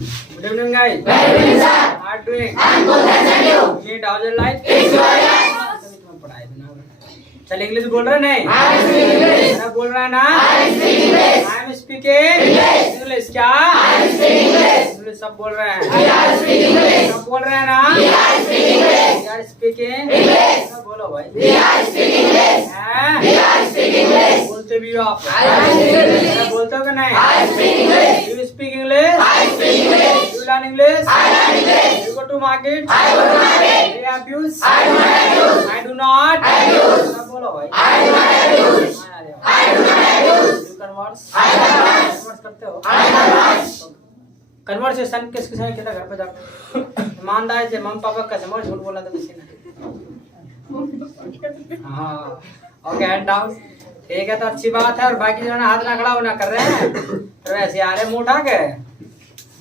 Good evening, guys. Very good, sir. How are you doing? I'm good, thank you. Meet how's your life? It's going on. चल English बोल रहे नहीं? I speak English. मैं बोल रहा है ना? I speak English. I am speaking English. English क्या? I speak English. इंग्लिश सब बोल रहे हैं। We are speaking English. सब बोल रहे हैं ना? We are speaking English. We are speaking English. सब बोलो भाई। We are speaking English. हैं? We are speaking English. बोलते भी हो आप? I speak English. बोलते हो कि नहीं? I speak English. You speak English? I speak English. You learn English? I learn English. You go to market? I go to market. They abuse? I do not abuse. I do not Abuse. सब बोलो भाई। I do not abuse. I do not abuse. You converse? I converse. Converse करते हो? I converse. Conversation किसके साथ किया था घर पे जाकर? ईमानदारी से मम्मी पापा का समझ झूठ बोला था किसी ने? हाँ ओके हैंड डाउन ठीक है तो अच्छी बात है और बाकी जो है ना हाथ ना खड़ा होना कर रहे हैं तो वैसे आ रहे मुंह उठा के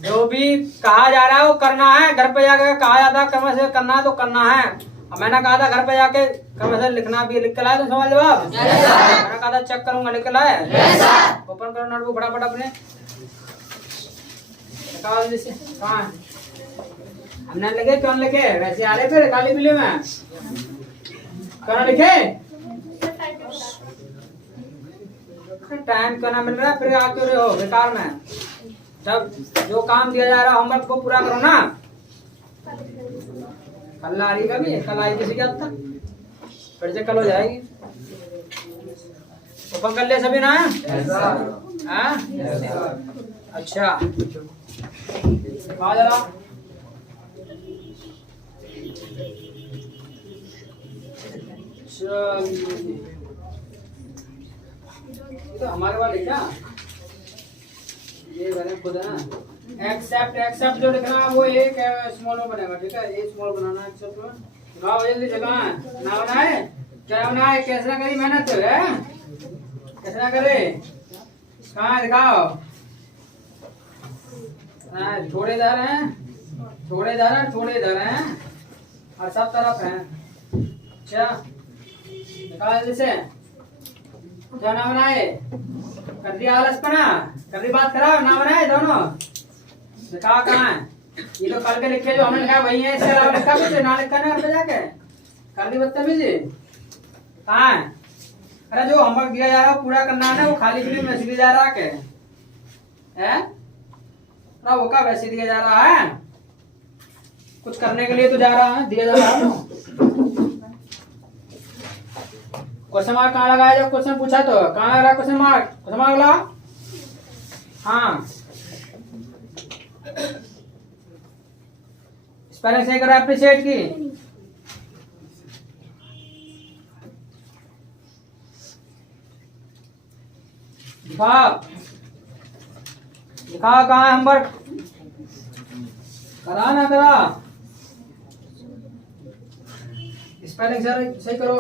जो भी कहा जा रहा है वो करना है घर पे जाके कहा जाता है कम से करना है तो करना है अब मैंने कहा था घर पे जाके कम से लिखना भी लिख के लाए तो सवाल जवाब मैंने कहा था चेक करूंगा लिख के लाए ओपन करो नोटबुक फटाफट अपने कहाँ हमने लिखे क्यों लिखे वैसे आ रहे फिर काली बिल्ली में क्यों लिखे टाइम क्यों ना मिल रहा है फिर आ क्यों रहे हो बेकार में जब जो काम दिया जा रहा है होमवर्क को पूरा करो ना कल आ रही कभी कल आई किसी के हद तक फिर से कल हो जाएगी ओपन कर ले सभी ना हाँ अच्छा आ जरा तो हमारे वाले क्या ये बने खुद है ना एक्सेप्ट जो लिखना है वो एक स्मॉल में बनेगा ठीक है एक स्मॉल बनाना एक्सेप्ट में गाओ जल्दी जगह ना बनाए क्या बनाए कैसे ना करी मेहनत है कैसे ना करे कहाँ दिखाओ थोड़े इधर हैं थोड़े इधर हैं थोड़े इधर हैं और सब तरफ हैं अच्छा दिखाओ जल्दी से क्या ना बनाए कर दिया आलसपना कर दी बात कराओ ना बनाए दोनों दिखाओ कहाँ है ये तो कल के लिखे जो हमने लिखा वही है इसके अलावा लिखा कुछ ना लिखा ना घर पे जाके कर दी बदतमीजी कहाँ है अरे जो होमवर्क दिया जा रहा है पूरा करना है ना वो खाली फिल्म में दिया जा रहा है है वो का वैसे दिया जा रहा है कुछ करने के लिए तो जा रहा है दिया जा रहा है क्वेश्चन मार्क कहाँ लगाया जब क्वेश्चन पूछा तो कहाँ लग रहा क्वेश्चन मार्क लगा हाँ स्पेलिंग सही करो अप्रिशिएट की दिखाओ कहाँ है होमवर्क करा ना करा स्पेलिंग सही करो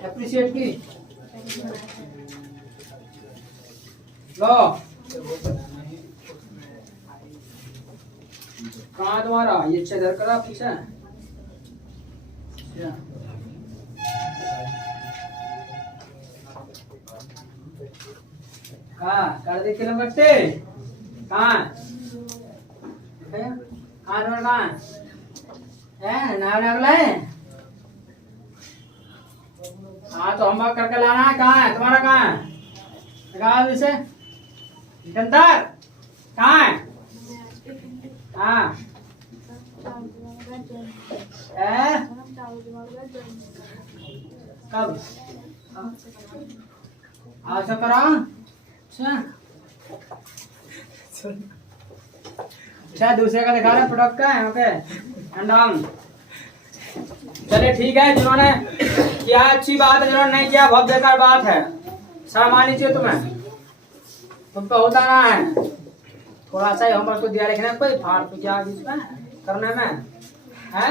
अप्रिशिएट की लो कहाँ तुम्हारा ये अच्छे इधर करा पीछे कहाँ कर दे किलो बट्टे कहाँ कहाँ तुम्हारा कहाँ है नाम अगला है हाँ तो होमवर्क करके लाना है कहाँ है तुम्हारा कहाँ है दिखाओ इसे निरंतर कहाँ है हाँ कब अच्छा करो अच्छा दूसरे का दिखा रहे प्रोडक्ट का है ओके एंड डाउन चलिए ठीक है जिन्होंने किया अच्छी बात है जिन्होंने नहीं किया बहुत बेकार बात है शर्म आनी चाहिए तुम्हें तुम पे होता ना है थोड़ा सा ही होमवर्क तो दिया लिखने कोई फालतू क्या करने में है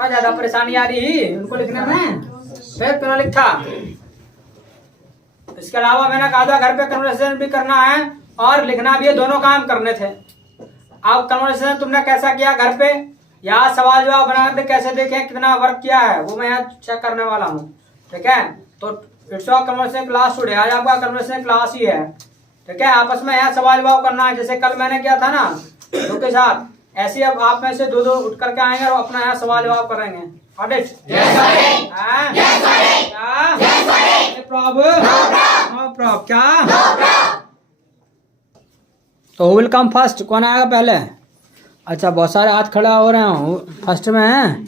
ज्यादा परेशानी आ रही उनको लिखने में फिर क्यों लिखा इसके अलावा मैंने कहा था घर पे कन्वर्सेशन भी करना है और लिखना भी है दोनों काम करने थे अब कन्वर्सेशन तुमने कैसा किया घर पे यहाँ सवाल जवाब बना के कैसे देखें कितना वर्क किया है वो मैं यहाँ चेक करने वाला हूँ ठीक है तो it's of conversation class today आज आपका कन्वर्सेशन क्लास ही है ठीक है, आपस में यहाँ सवाल जवाब करना है, जैसे कल मैंने किया था ना दो के साथ, ऐसे अब आप में से दो दो उठ करके आएंगे और अपना यहाँ सवाल जवाब करेंगे। Got it? क्या प्रॉब्लम? No problem. क्या? तो विल कम फर्स्ट, कौन आएगा पहले? अच्छा, बहुत सारे हाथ खड़ा हो रहे हैं, फर्स्ट में है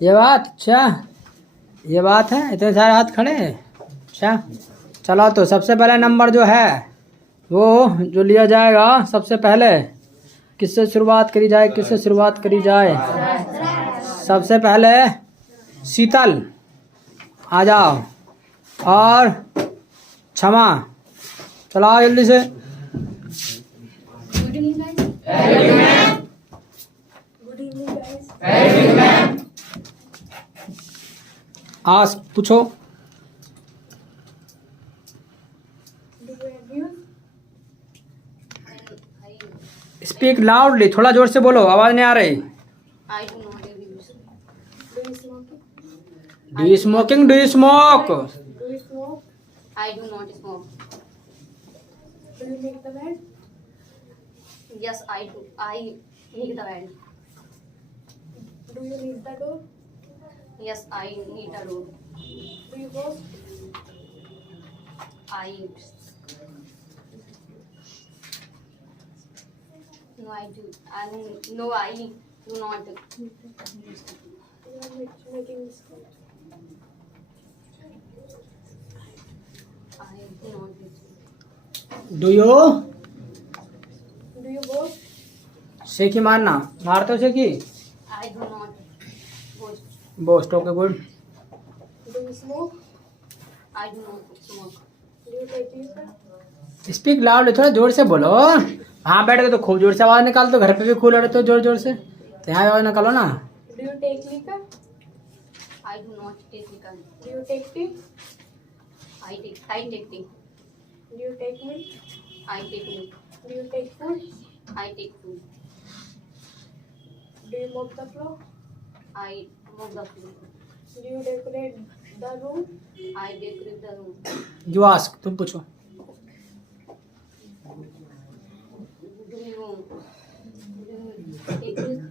ये बात। अच्छा, ये बात है, इतने सारे हाथ खड़े। अच्छा चलो, तो सबसे पहले नंबर जो है वो जो लिया जाएगा, सबसे पहले किससे शुरुआत करी जाए, किससे शुरुआत करी जाए? सबसे पहले शीतल आ जाओ, और क्षमा चलो आओ जल्दी से। Good evening, guys. Good evening, guys. आज पूछो। Do you abuse? Speak loudly, थोड़ा जोर से बोलो, आवाज नहीं आ रही। I do not abuse. Do you smoke? Do you smoking? Do you smoke? Do you smoke? I do not smoke. Do you make the bed? Yes, I do. I make the bed. Do you need the door? Yes, I need a door. Do you wash? I no, I do. No, I do not. You are making mistake. I do not. Do you Do you wash? शेखी मारना, मारते हो शेखी? I do not wash. Boast, okay good. Do you smoke? I do not smoke. Do you take liquor? Speak loudly, थोड़ा जोर से बोलो। हाँ बैठ के तो खूब जोर से आवाज निकाल, तो घर पे भी खूब लड़े तो जोर जोर से, तो यहाँ आवाज निकालो ना। Do you take liquor? I do not take liquor. Do you take tea? I take tea. Do you take milk? I take milk. Do you take food? I take food. Do you mop the floor? I mop the floor. Do you decorate the room? I decorate the room. You ask, तुम पूछो। Do you take milk?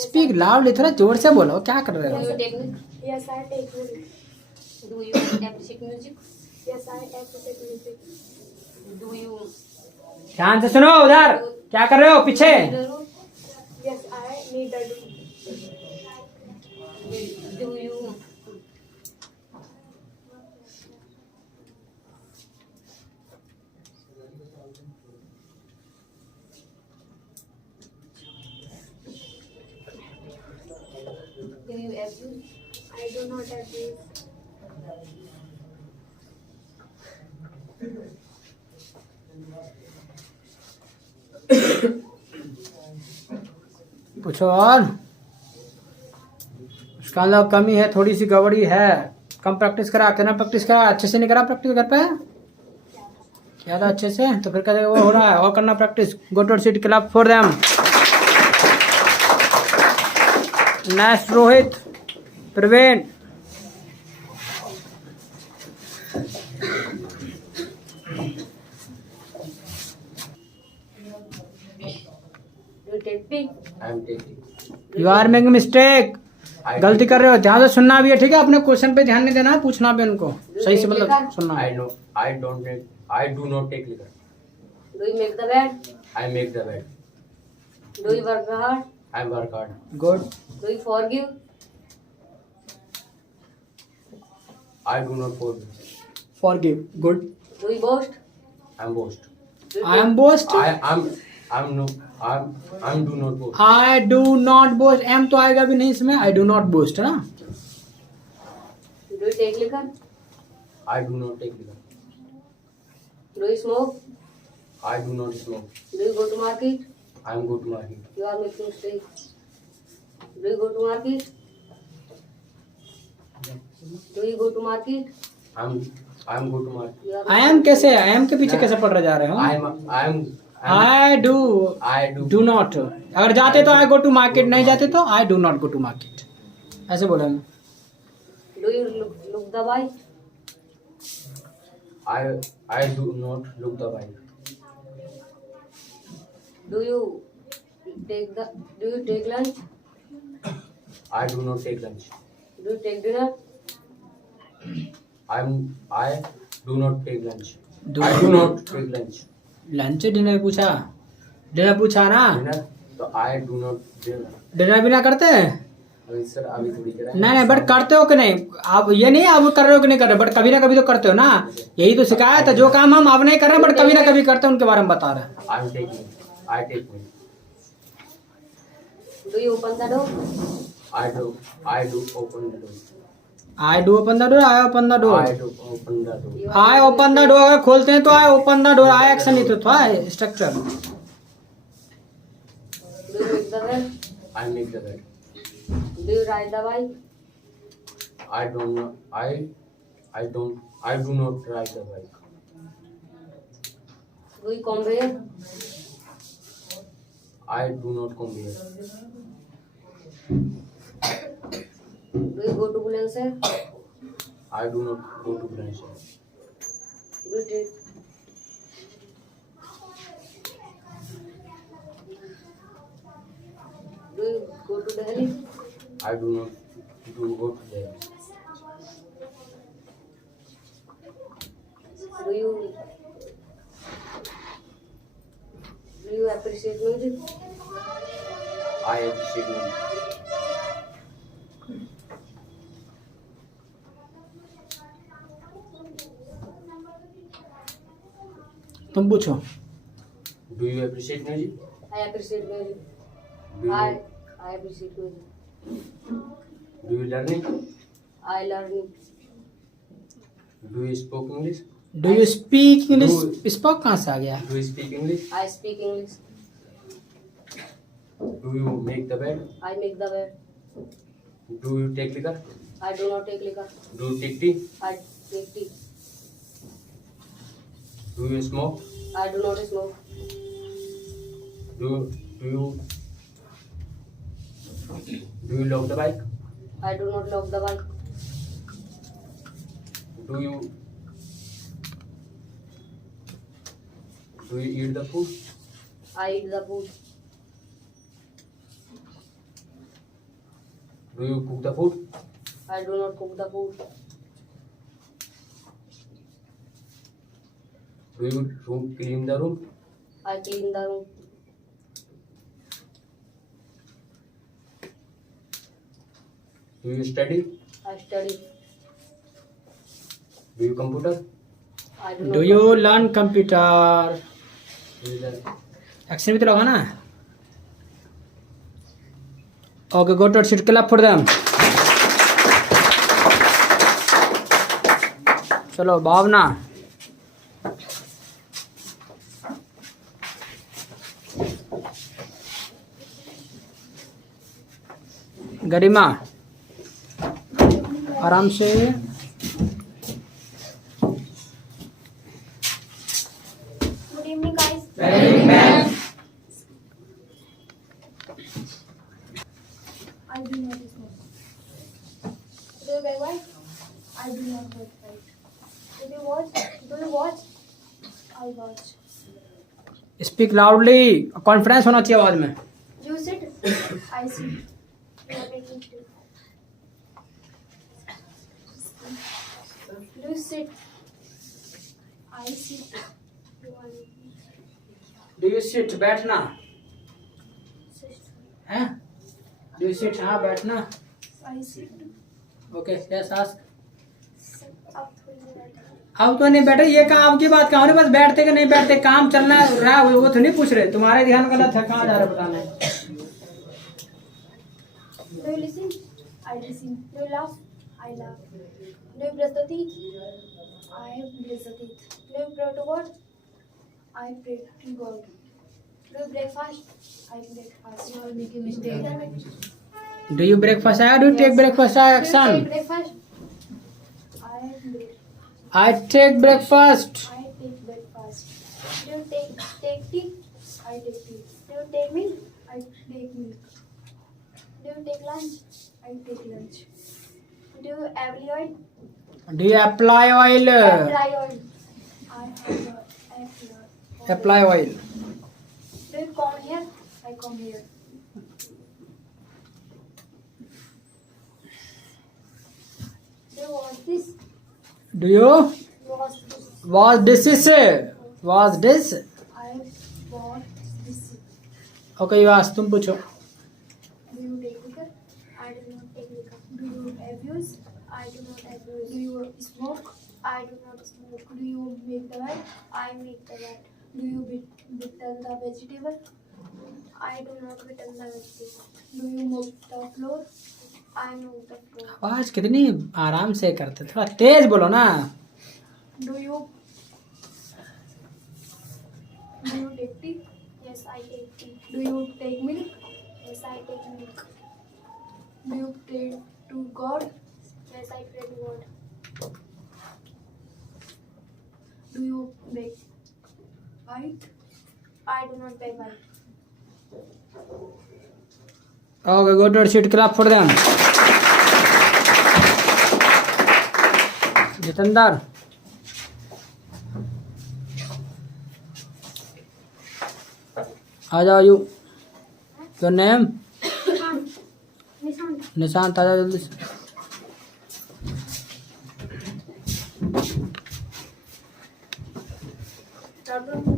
Speak loudly, थोड़ा जोर से बोलो, क्या कर रहे Do हो? you take milk? Yes, I take milk. Do you appreciate music? Yes, I appreciate music. Do you ध्यान से सुनो, उधर क्या कर रहे हो पीछे? Yes, I need a do. Do you abuse? I do not abuse. पूछो और। उसका अंदर कमी है, थोड़ी सी गड़बड़ी है, कम प्रैक्टिस करा, कितना प्रैक्टिस करा, अच्छे से नहीं करा प्रैक्टिस घर पे? क्या था अच्छे से, तो फिर कहते वो हो रहा है, और करना practice. Go to seat, clap for them. Next Rohit, Praveen. Do you take tea? I am taking. You are making mistake, गलती कर रहे हो, ध्यान से सुनना भी है, ठीक है? अपने क्वेश्चन पे ध्यान नहीं देना, पूछना भी उनको सही से, मतलब सुनना। I know. I don't take. I do not take liquor. Do you make the bed? I make the bed. Do you work hard? I work hard. Good. Do you forgive? I do not forgive. Forgive, good. Do you boast? I am boast. Do you I am boast, I'm no. I'm do not boast. I do not boast, am तो आएगा भी नहीं इसमें, आई do not boast है ना। Do you take liquor? I do not take liquor. Do you smoke? I do not smoke. Do you go to market? I am go to market. You are making mistake. Do you go to market? Do you go to market? I'm go to market. You are I am कैसे, I am के पीछे कैसे पड़ रहे जा रहे हो? आई do not, अगर जाते तो आई गो टू मार्केट, नहीं जाते तो I do not go to market, ऐसे बोलेंगे। Do you look the bike? I do not look the bike. Do you take lunch? I do not take lunch. Do you take dinner? I do not take lunch. Do- I do not take lunch. Lunch dinner पूछा, dinner पूछा ना, Dinner? तो I do not dinner. Dinner भी ना करते हैं। अभी sir अभी थोड़ी देर नहीं नहीं, बट करते हो कि नहीं? आप ये नहीं आप कर रहे हो कि नहीं कर रहे, बट कभी ना कभी तो करते हो ना। यही तो शिकायत है, जो काम हम अब नहीं कर रहे बट कभी ना कभी करते हैं, उनके बारे में बता रहे हैं। I am taking. I take me. Do you open the door? I do open the door. I do open the door, I open the door, I do open the door. I open the door. अगर खोलते हैं तो I open the door, I action नहीं तो आई structure. Do you make the bed? I make the bed. Do you ride the bike? I don't know. I do not ride the bike. Do you come here? I do not come here. Do you go to Bulandshahr? I do not go to Bulandshahr. Do you take Do you go to Delhi? I do not go to there. Do you appreciate music? I appreciate music. तुम पूछो। Do you appreciate music? I appreciate music. Do you, I appreciate music. do you learn it? I learn it. Do you speak English? Do you speak English? Do- spoke कहाँ से आ गया? Do you speak English? I speak English. Do you make the bed? I make the bed. Do you take liquor? I do not take liquor. Do you take tea? I take tea. Do you smoke? I do not smoke. Do you lock the bike? I do not lock the bike. Do you eat the food? I eat the food. Do you cook the food? I do not cook the food. Do you clean the room? I clean the room. Do you study? I study. Do you computer? I do not. Do you learn computer? Do you learn? Action भी तो लगा ना। Okay, go to sit clap for them. चलो भावना। गरिमा, आराम से। Good evening, guys. I do not smoke. Do you beg white? I do not beg white. Do you watch? Do you watch? I watch. Speak loudly, confidence होना चाहिए आवाज में। You sit? I sit. You are making tea. Do you sit? I sit. You are making do you sit? बैठना sit. है? Do you sit? हाँ, बैठना। I sit. Okay, yes ask. Sit up to the right. अब तो नहीं बैठे, ये काम की बात कहाँ हो रही? बस बैठते कि नहीं बैठते, काम चलना है रहा है, वो तो नहीं पूछ रहे। तुम्हारे ध्यान गलत है, कहाँ जा रहे बताने। Do you listen? I listen. Do you laugh? I laugh. Do you brush the teeth? I brush the teeth. Do you pray to God? I pray to God. Do you breakfast? I breakfast. You are making mistake. Do you breakfast आया? Do you take breakfast आया? Do you take action. breakfast? I break. I take breakfast. I take breakfast. Do you take tea? I take tea. Do you take milk? I take milk. Do you take lunch? I take lunch. Do you apply oil? Do you apply oil? Apply oil. I apply oil. Apply oil. Do you comb I come here. Do you want this? Do you Was this? wash dishes? Wash dish? I bought this. Okay, you ask. तुम पूछो. Do you take liquor? I do not take liquor. Do you abuse? I do not abuse. Do you smoke? I do not smoke. Do you make the bed? I make the bed. Do you whittle the vegetable? I do not whittle the vegetable. Do you mop the floor? I mop the floor. आवाज कितनी आराम से करते, थोड़ा तेज बोलो ना. Do you take tea? Yes, I take tea. Do you take milk? Yes, I take milk. Do you pray to God? Yes, I pray to God. Do you bake white? I do not bake white. Okay, go to your seat. Clap for them. Jitendra. आ जाओ. You. Your name? Nishant. Nishant, आ जाओ जल्दी से.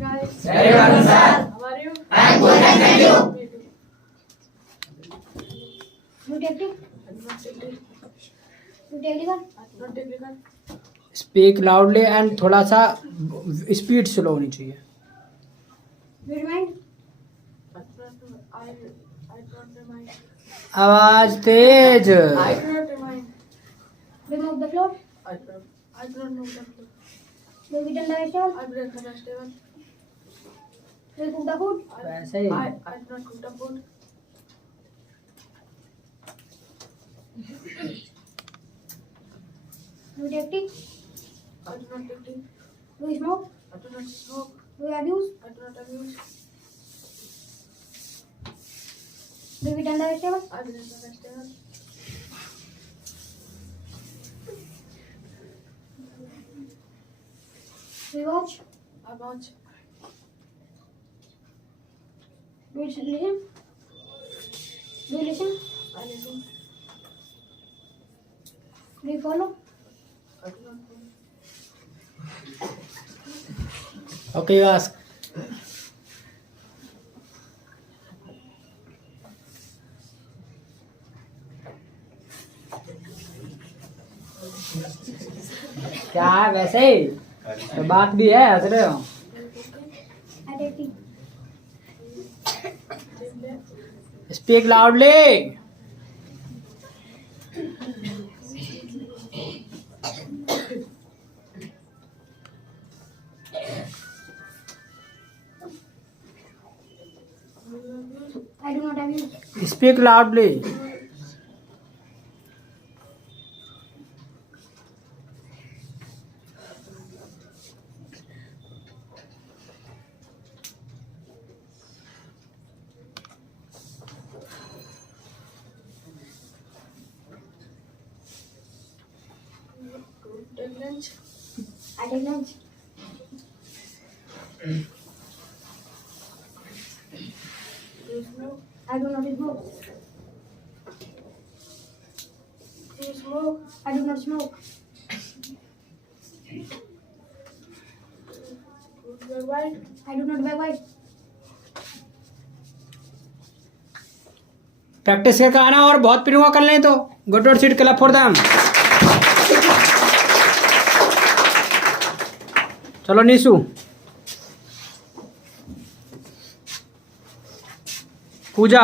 Guys. How are you? You take tea? You take liquor? Not take liquor. Speak loudly and थोड़ा सा speed slow होनी चाहिए. You remind? I don't remind. आवाज तेज. I do not remind. Do you mop the floor? I do not know that. Do you whittle the vegetable? I break the vegetable. Do you cook the food? वैसे ही. I do not cook the food. Do you take tea? I do not take tea. Do you smoke? I do not smoke. Do you abuse? I do not abuse. Do you whittle the vegetable? I break the vegetable. Do you watch? I watch. Do you listen? Do you listen? I listen. Do you follow? I do not follow. Okay, you ask. क्या है वैसे ही तो बात भी है, हंस रहे हो. I take tea. Speak loudly. I do not abuse. Speak loudly. Take lunch. I take lunch. Do you smoke? I do not smoke. Do you smoke? I do not smoke. Do you wear white? I do not wear white. Practice करके आना और बहुत पिनुआ कर लें तो. Go to seat. Clap for them. चलो Nishu. Pooja.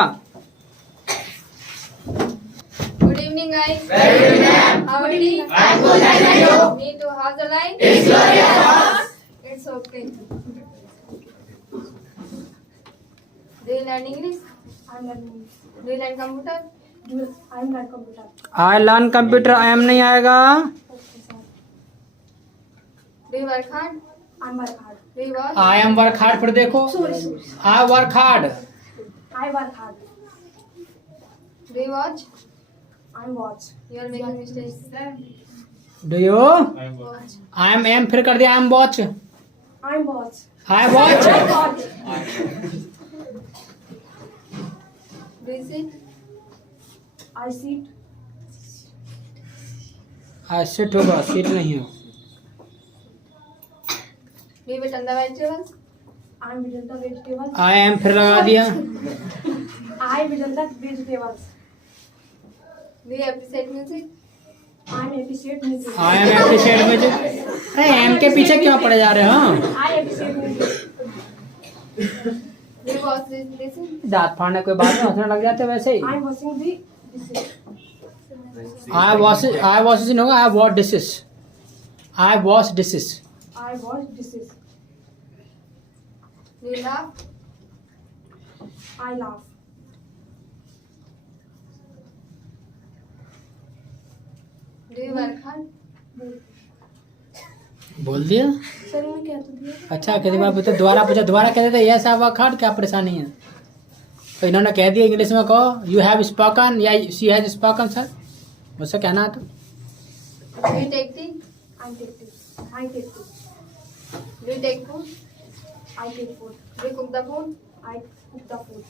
Good evening, guys. Very good evening. How are you? I'm good, thank you. Me too. How's the line? It's glorious. It's okay. Do you learn English? I'm learning. Do you learn computer? I'm learning computer. I learn computer. I am नहीं आएगा. Okay, sir. Do you work hard? I'm work hard. Do you watch? I am work hard. फिर देखो. Sorry. I work hard. I work hard. Do you watch? I'm watch. You are making mistakes. Do you. Watch. I am फिर कर दिया. I am watch. I'm watch. I watch. you sit? I sit. आज seat होगा, seat नहीं हो. Do you eat the vegetables? I am eating the vegetables. I am फिर लगा दिया. I am eating the vegetables. Do you appreciate music? I am appreciate music. I am appreciate music. अरे M के पीछे क्यों पड़े जा रहे हो? I appreciate music. Do you wash the dishes? दांत फाड़ने कोई बात में हंसने लग जाते वैसे ही. I am washing the dishes. I wash नहीं होगा. I wash dishes. I wash dishes. I wash dishes. Do you laugh? I laugh. Do you work hard? बोल दिया. सर मैं क्या तो दिया? अच्छा कहते बात तो दोबारा पूछा. दोबारा कहते थे यस हैव वर्क हार्ड. क्या परेशानी है? तो इन्होंने कह दिया इंग्लिश में. कहो यू हैव स्पोकन या शी हैज स्पोकन. सर मुझसे कहना है तो. Do you take tea? I take tea. I take tea. Do you take food? I take food. Do you cook the food? I cook the food.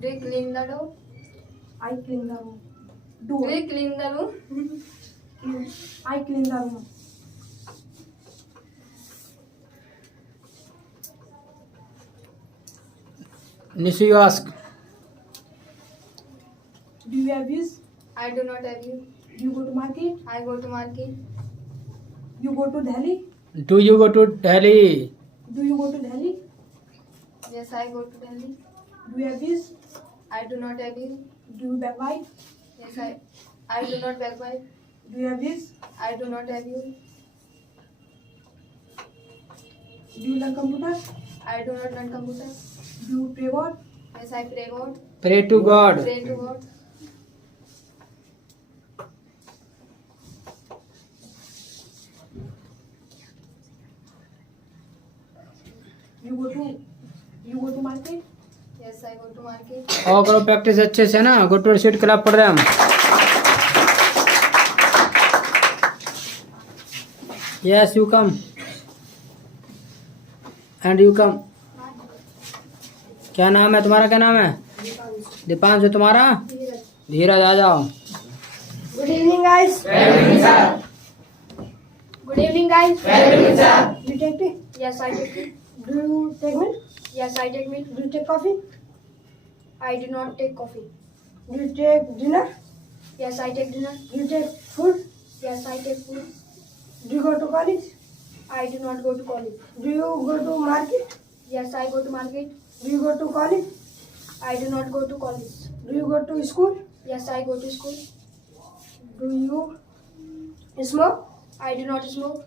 Do you clean the door? I clean the room. Do you clean the room? I clean the room. Nishu you ask. Do you have views? I do not have you. Do you go to market? I go to market. You go to Delhi? Do you go to Delhi? Do you go to Delhi? Yes, I go to Delhi. Do you have views? I do not have you. Do you backbite? Yes, I do not backbite. Do you have views? I do not have you. Do you learn computer? I do not learn computer. Do you pray God? Yes, I pray God. Pray to God. Pray to God. You go to market? Yes, I go to market. और करो practice अच्छे से ना. गो to seat club पढ़ रहे हम. Yes you come. And you come. क्या नाम है तुम्हारा? क्या नाम है? दीपांशु. तुम्हारा? धीरज. आ जाओ. Good evening, guys. Good evening, guys. Do you take tea? Yes, I take it. Do you take milk? Yes, I take milk. Do you take coffee? I do not take coffee. Do you take dinner? Yes, I take dinner. Do you take food? Yes, I take food. Do you go to college? I do not go to college. Do you go to market? Yes, I go to market. Do you go to college? I do not go to college. Do you go to school? Yes, I go to school. Do you smoke? I do not smoke.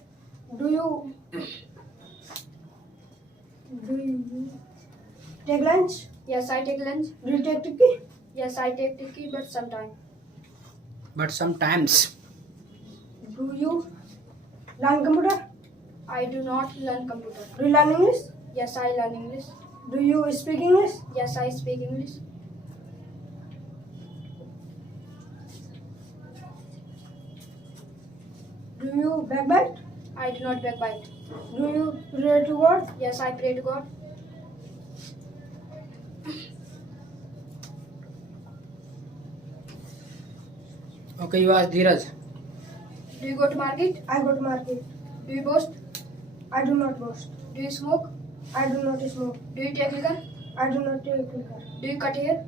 Do you take lunch? Yes, I take lunch. Do you take tikki? Yes, I take tikki, but sometimes. But sometimes. Do you learn computer? I do not learn computer. Do you learn English? Yes, I learn English. Do you speak English? Yes, I speak English. Do you backbite? I do not backbite. Do you pray to God? Yes, I pray to God. Okay, you ask Dheeraj. Do you go to market? I go to market. Do you boast? I do not boast. Do you smoke? I do not smoke. Do you take liquor? I do not take liquor. Do you cut hair?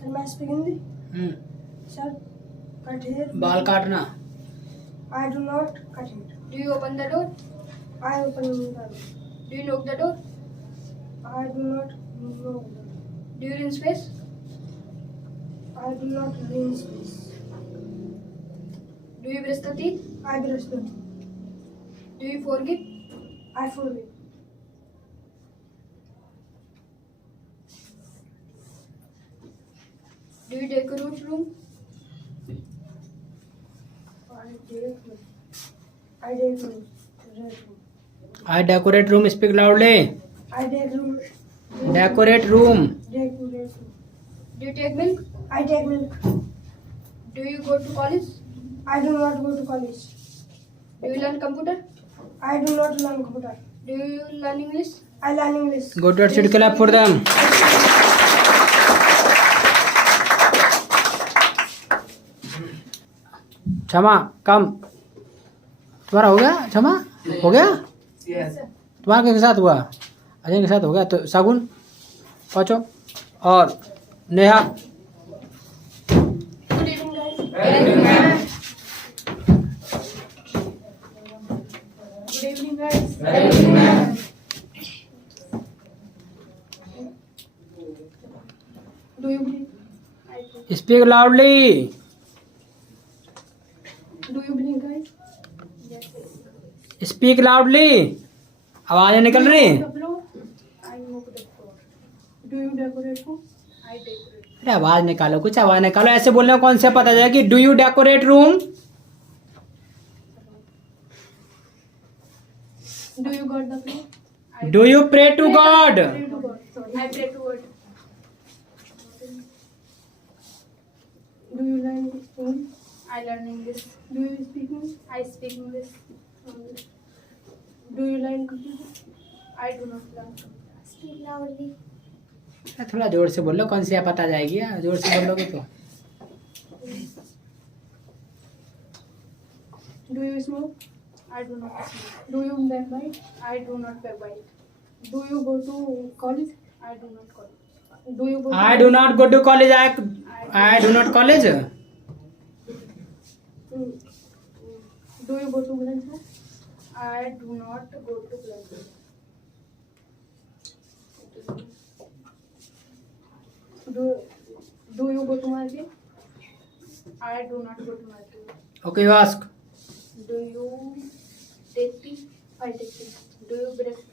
Sir, may I speak Hindi? Sir, cut hair. बाल काटना. I do not cut hair. Do you open the door? I open the door. Do you knock the door? I do not know. Do you rinse face? I do not rinse face. Do you brush the teeth? I brush them. Do you forget? I forget. Do you decorate room? I decorate. I decorate room. Speak loudly. I decorate. Decorate room. Decorate. Do you take milk? I take milk. Do you go to college? I do not go to college. Do you learn computer? I do not learn computer. Do you learn English? I learn English. Go to sit clap for them. क्षमा कम तुम्हारा हो गया क्षमा हो गया तुम्हारा किसके साथ हुआ अजय के साथ हो गया तो शगुन पाँचों और Neha Good evening, guys. Good evening, guys. Do you believe? I do. Speak loudly Do you believe, guys? Yes. Speak loudly आवाजें निकल रही The floor? I mop the floor. Do you decorate home? I decorate. अरे आवाज निकालो कुछ आवाज निकालो ऐसे बोलने में कौन से पता जाएगी do you decorate room Do you got the floor? I do you pray to God pray to God. Sorry. I pray to God. Do you learn English? I learn English. Do you speak English? I speak English. Do you learn computer? I do not learn computer. Speak loudly. थोड़ा जोर से बोलो कौन सी पता जाएगी जोर से बोलोगे तो Do you smoke? I do not smoke. Do you backbite? I do not backbite. Do you go to college? I do not college. Do you go to I do not go to college I do not college Do you go to Blanchard? I do not go to Blanchard. Do you go to market? I do not go to market. Okay you ask Do you take tea? I take tea. Do you breakfast?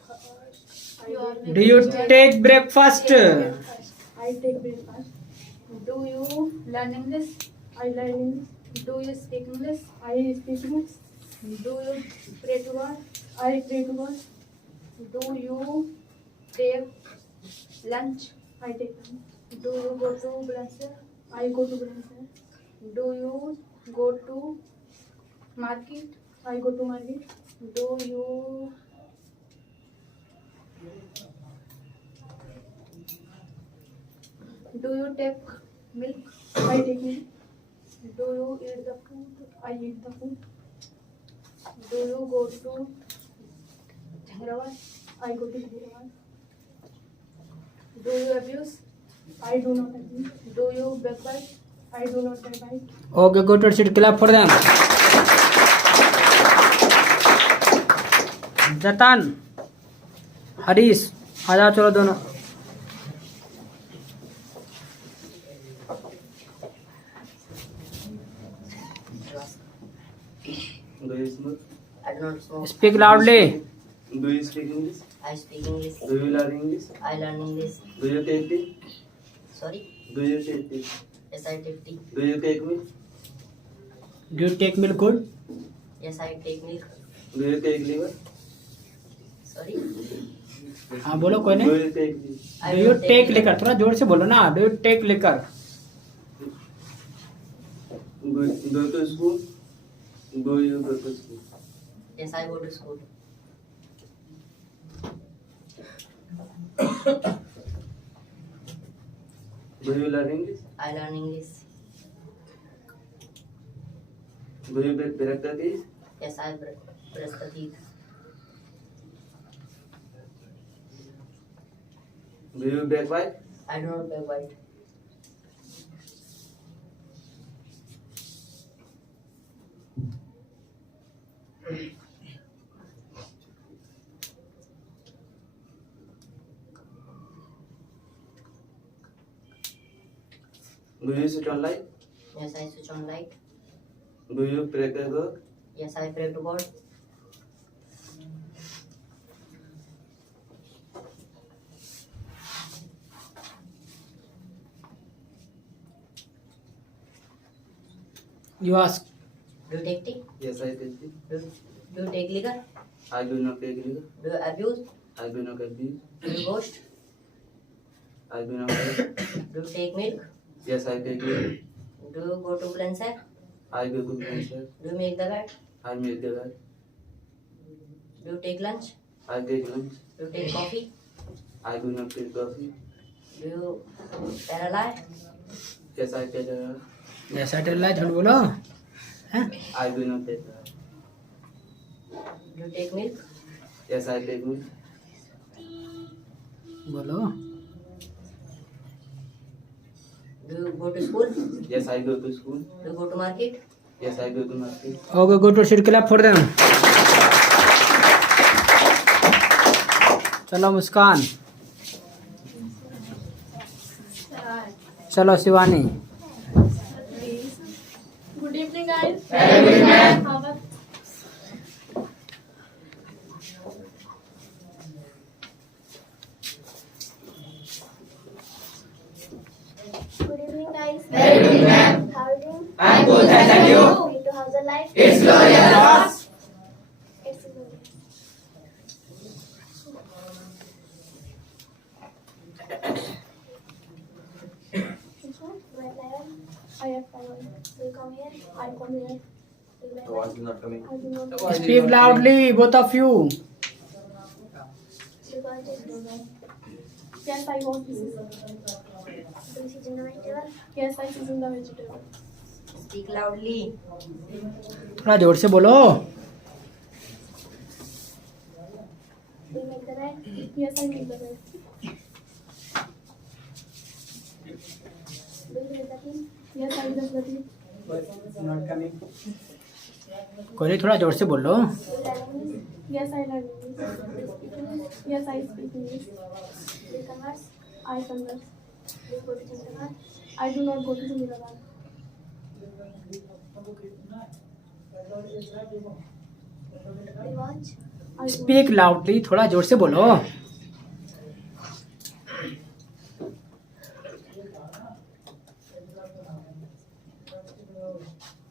Do you take breakfast I take breakfast. Do you learn English? I learn English. Do you speak English? I speak English. Do you pray to God? I pray to God. Do you take lunch? I take lunch. Do you go to Blanchard? I go to Blanchard. Do you go to market? I go to market. Do you take milk? I take milk. Do you eat the food? I eat the food. Do you go to Hyderabad? I go to Hyderabad. Do you abuse? I do not abuse. Do you backbite? I do not backbite. Okay go to sit clap for them Jatan Harish आ जाओ चलो दोनों Do you smoke? I do not smoke. Speak loudly Do you speak English? I speak English. Do you learn English? I learn English. Do you take tea? Sorry. Do you take tea? Yes, I take tea. Do you take milk? Do you take milk good Yes, I take milk. Do you take liver? Sorry. हाँ बोलो कोई Do नहीं you take this? I do you don't take milk. Liquor थोड़ा जोर से बोलो ना do you take liquor Do you go to school? Do you go to school? Yes, I go to school. Do you learn English? I learn English. Do you break the teeth? Yes, I brush the teeth. Do you backbite? I do not backbite. Do you sit on light? Yes, I switch on light. Do you pray to God? Yes, I pray to God. You ask Do you take tea? Yes, I take tea. Do you take liquor? I do not take liquor. Do you abuse? I do not abuse. Do you ghost? I do not take. Do you take milk? Yes, I take milk. Do you go to Blanchard? I go to concert. Do you make the bed? I make the bed. Do you take lunch? I take lunch. Do you take coffee? I do not take coffee. Do you tell a lie? Yes, I tell her. जैसा tell रहा है झूठ बोलो हैं? I do not take her. Do you take milk? Yes, I take milk. बोलो Do you go to school? Yes, I go to school. Do you go to market? Yes, I go to market. Okay go to seat clap for them चलो मुस्कान चलो Shivani Good evening, guys. Very good evening. How about Good evening, guys. Very good evening. How are you doing? I'm good, thank you. Going to how's the life? It's glorious. It's glorious. Which one? Do I play one? I have found. Do you come here? I come here. Do you So I do not come in. I do not. Speak loudly both of you Do you want to? Yes, I want this. Do you season the vegetable? Yes, I season the vegetable. Speak loudly. थोड़ा जोर से बोलो Do you make the bread? Yes, I make the bread. Do you make the tea? Yes, I make the tea. कोई थोड़ा जोर से बोलो Do you learn English? Yes, I learn English. Do you speak English? Yes, I speak English. Do you converse? I converse. Do you go to Chandramad? I do not go to Hyderabad. Do you watch? I do. Speak loudly थोड़ा जोर से बोलो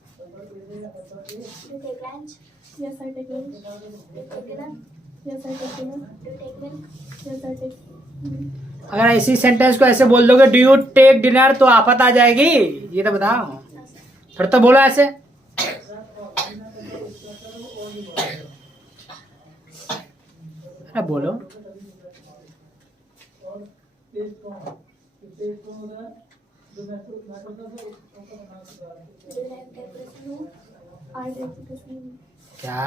Do you take lunch? Yes, I take lunch. Do you take dinner? Yes, I take dinner. Do you take milk? Yes, I take. अगर ऐसी sentence को ऐसे बोल दोगे डू यू टेक डिनर तो आफत आ जाएगी ये तो बताओ फिर तो बोलो ऐसे अरे बोलो Do you like decoration? I take this meal. क्या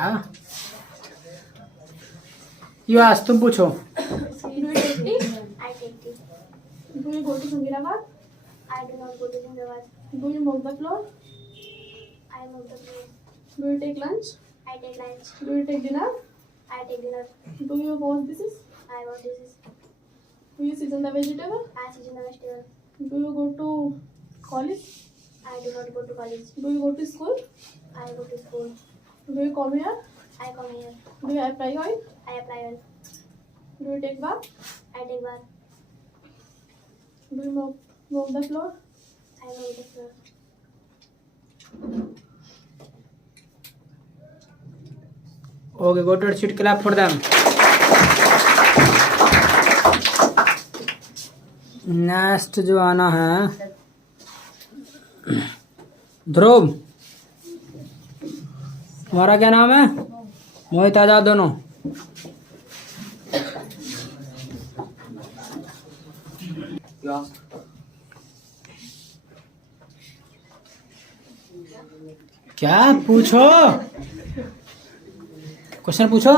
यू आज तुम पूछो Do you take tea? I take tea. Do you go to Hyderabad? I do not go to Chandramad. Do you mop the floor? I move the floor. Do you take lunch? I take lunch. Do you take dinner? I take dinner. Do you wash dishes? I wash dishes. Do you season the vegetable? I season the vegetable. Do you go to college? I do not go to college. Do you go to school? I go to school. Do you come here? I come here. Do you apply oil? I apply oil. Do you take bath? I take bath. Do you mop the floor? I move the floor. Okay go to seat clap for them next जो आना है ध्रुव तुम्हारा क्या नाम है मोहित आजाद दोनों Yeah. क्या पूछो क्वेश्चन पूछो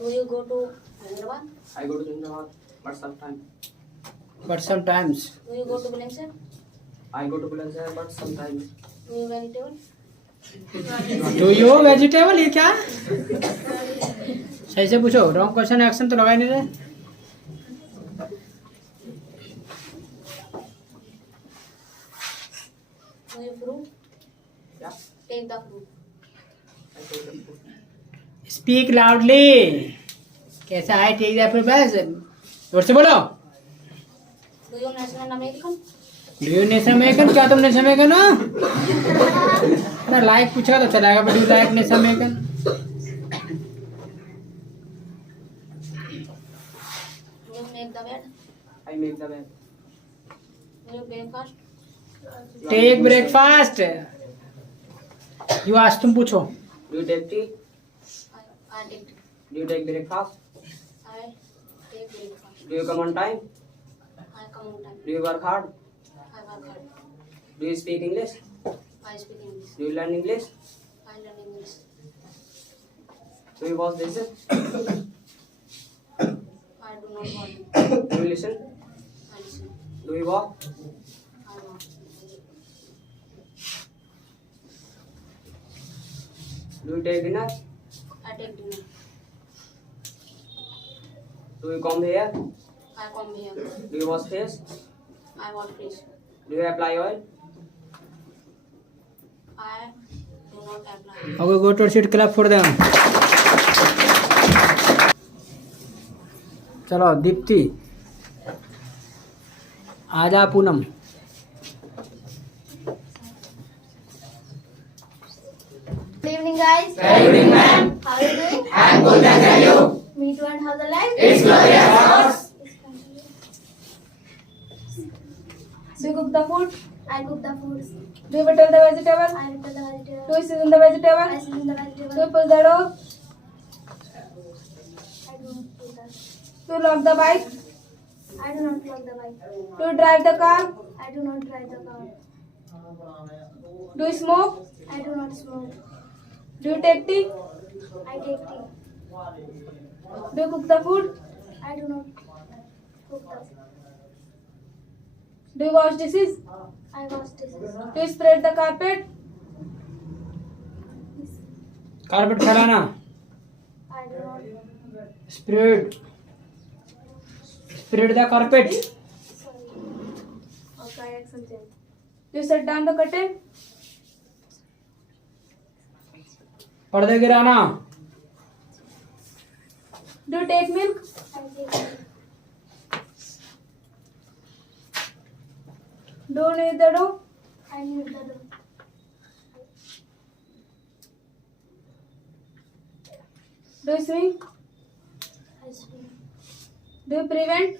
Do you go to Hyderabad? I go to Chandramad, but sometimes. But sometimes Do you go to Valencia? I go to Bulandshahr, but sometimes. Do you vegetable? Do you vegetable ये क्या सही से पूछो wrong question action तो लगा ही नहीं रहे Do you fruit? Yeah. Take the fruit. I take the food. Speak loudly कैसा है ठीक है फिर बस जोर से बोलो Do you national American? Do you nation American क्या तुम नेशन अमेरिकन हो अरे लाइक पूछेगा तो चलेगा but you like nation American Do you make the bed? I make the bed. Do you breakfast? Take breakfast. You आज तुम पूछो। Do you take tea? I take tea. Do you take breakfast? I take breakfast. Do you come on time? I come on time. Do you work hard? I work hard. Do you speak English? I speak English. Do you learn English? I learn English. Do you wash dishes? I do not want. Do you listen? I listen. Do you walk? I walk. Do you take dinner? I take dinner. Do you comb hair? I come here. Do you wash face? I wash face. Do you apply oil? I do not apply. Okay go to seat clap for them. चलो दीप्ति। आजा Poonam. Good evening, guys. Good evening, ma'am. How are you doing? I'm good, and how are you? Me too, and how's the life? It's glorious. Do you cook the food? I cook the food. Do you whittle the vegetable? I prepare the vegetable. Do you season the vegetable? I season the Do you vegetable. pull the door? I do not do that. Do you lock the bike? I do not plug the bike. Do you drive the car? I do not drive the car. Do you smoke? I do not smoke. Do you take tea? I take tea. Do you cook the food? I do not cook the. Do you wash dishes? I wash dishes. Do you spread the carpet? Carpet फैलाना। I do not. Spread the carpet. Sorry. Okay, action change. Do you shut down the curtain? पर्दे गिराना। Do you take milk? I take tea. Do you knead the dough? I knead the dough. Do you swing? I swim. Do you prevent?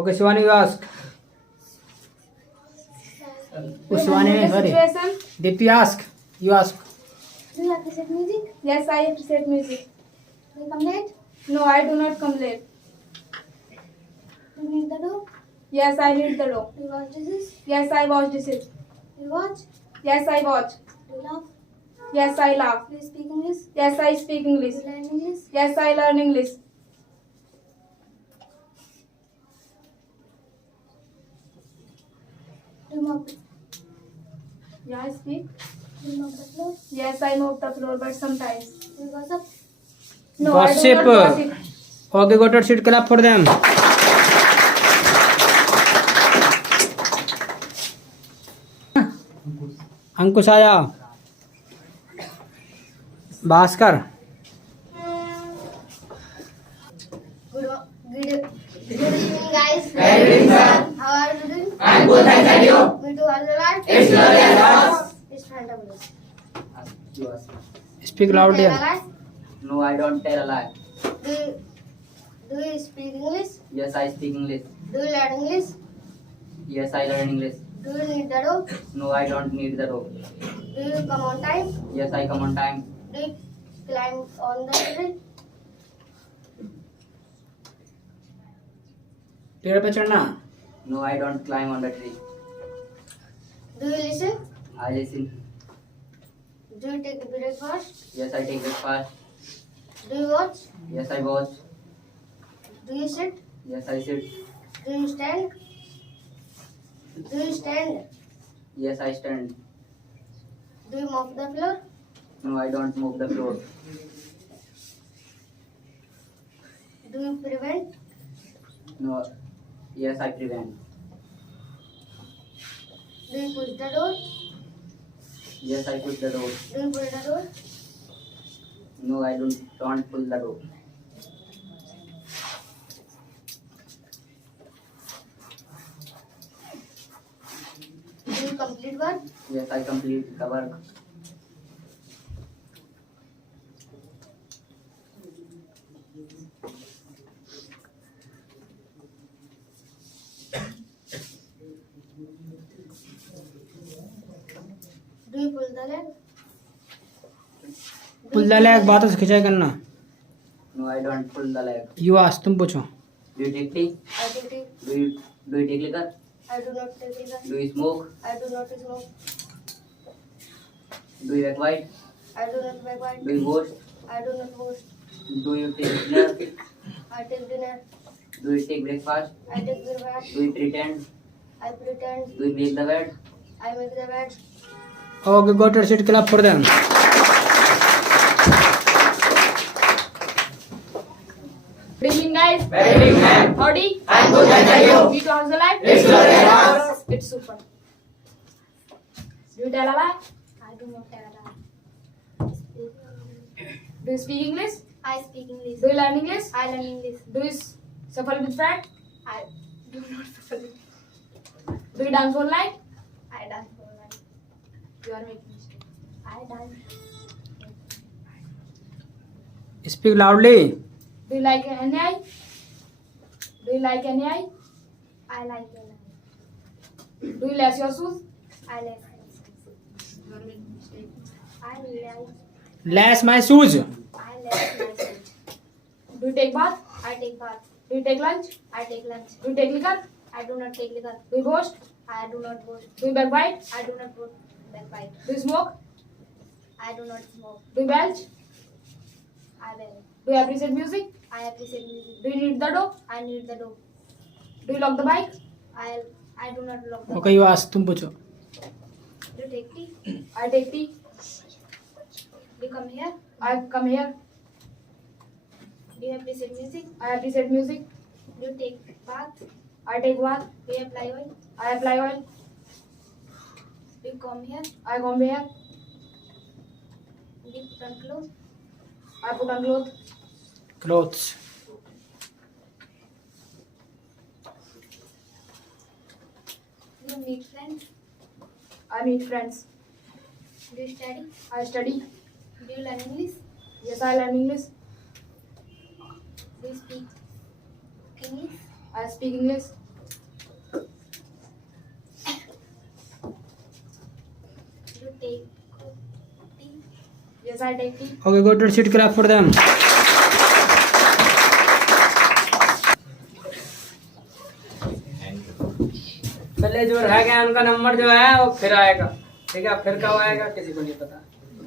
Okay Shivani you ask. Do you Shivani handle the sorry situation? Deepti ask. You ask. Do you appreciate music? Yes, I appreciate music. Do you come late? No, I do not come late. Do you knead the dough? Yes, I knead the dough. Do you wash dishes? Yes, I wash dishes. Do you watch? Yes, I watch. Do you laugh? Yes, I laugh. Do you speak English? Yes, I speak Do English. you learn English? Yes, I learn English. Do you mop? Yeah, I speak. Do you mop the floor? Yes, I mop the floor, but sometimes. Do you gossip? No, I do Gossip. not gossip. Okay go to seat clap for them. Ankush आया। Bhaskar. Good evening, guys. Good evening, sir. How are you doing? I'm good, thank you. Me too. How's the life? It's glorious. It's fantabulous. Speak loud Tell a dear. lie? No, I don't tell a lie. Do you speak English? Yes, I speak English. Do you learn English? Yes, I learn English. Do you need the dough? No, I don't need the rope. Do you come on time? Yes, I come on time. Do you climb on the tree? पेड़ पे चढ़ना। No, I don't climb on the tree. Do you listen? I listen. Do you take breakfast? Yes, I take breakfast. Do you watch? Yes, I watch. Do you sit? Yes, I sit. Do you stand? Do you stand? Yes, I stand. Do you mop the floor? No, I don't move the floor. Do you prevent? No. Yes, I prevent. Do you push the door? Yes, I push the door. Do you pull the door? No, I don't pull the door. Do you complete work? Yes, I complete the work. the leg? Pull the leg बातों से खिंचाई करना। No, I don't pull the leg. You ask तुम पूछो। Do you take tea? I take tea. Do you take liquor? I do not take liquor. Do you smoke? I do not smoke. Do you backbite? I do not backbite. Do you boast? I do not boast. Do you take dinner? I take dinner. Do you take breakfast? I take breakfast. Do you pretend? I pretend. Do you make the bed? I make the bed. Okay go to sit clap for them. Good evening, guys. Very good, ma'am. Howdy. I'm good, thank you. You two, how's the life? It's good, yes. It's super. Do you tell a lie? I do not tell a lie. Do you speak English? I speak English. Do you learn English? I learn English. Do you shuffle with friend? I do not suffer. Do you dance all night? I dance all night. You are making mistake. I dance. Speak loudly. Do you like any eye? Do you like any eye? I like it. Do you lace your shoes? I like it. You are making mistake. I like. Lace my shoes. I like my food. Do you take bath? I take bath. Do you take lunch? I take lunch. Do you take liquor? I do not take liquor. Do you boast? I do not boast. Do you backbite? I do not backbite. Do you smoke? I do not smoke. Do you belch? I will. Do you appreciate music? I appreciate music. Do you need the dough? I need the dough. Do you lock the bike? I do not lock the okay you ask तुम पूछो। Do you take tea? I take tea. Do you come here? I come here. Do you appreciate music? I appreciate music. Do you take bath? I take bath. Do you apply oil? I apply oil. Do you come here? I come here. Do you put on clothes? I put on clothes. Clothes. Do you meet friends? I meet friends. Do you study? I study. Do you learn English? Yes, I learn English. Do you speak English? I speak English. Do you take tea? Yes, I take tea. Okay go to sit clap for them. पहले जो रह गया उनका number जो है वो फिर आएगा। ठीक है, फिर कब आएगा किसी को नहीं पता।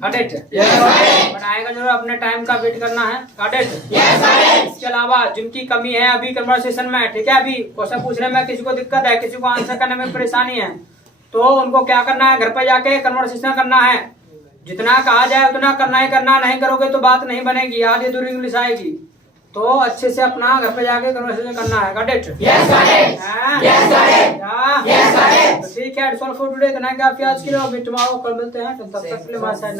काडेट बट आएगा जरूर, अपने टाइम का वेट करना है। काडेट इसके अलावा जिनकी कमी है अभी कन्वर्सेशन में, ठीक है, अभी क्वेश्चन पूछने में किसी को दिक्कत है, किसी को आंसर करने में परेशानी है, तो उनको क्या करना है, घर पे जाके कन्वर्सेशन करना है। जितना कहा जाए उतना करना ही करना, नहीं करोगे तो बात नहीं बनेगी, आधी अधूरी इंग्लिश आएगी। तो अच्छे से अपना घर पे जाके कन्वर्सेशन करना है। Got it? Yes got it. Yes got it. Yes got it. ठीक है, इट्स ऑल फॉर टुडे। इतना काफी आज के लिए, अभी टुमारो कल मिलते हैं, तब तक के लिए माय साइड।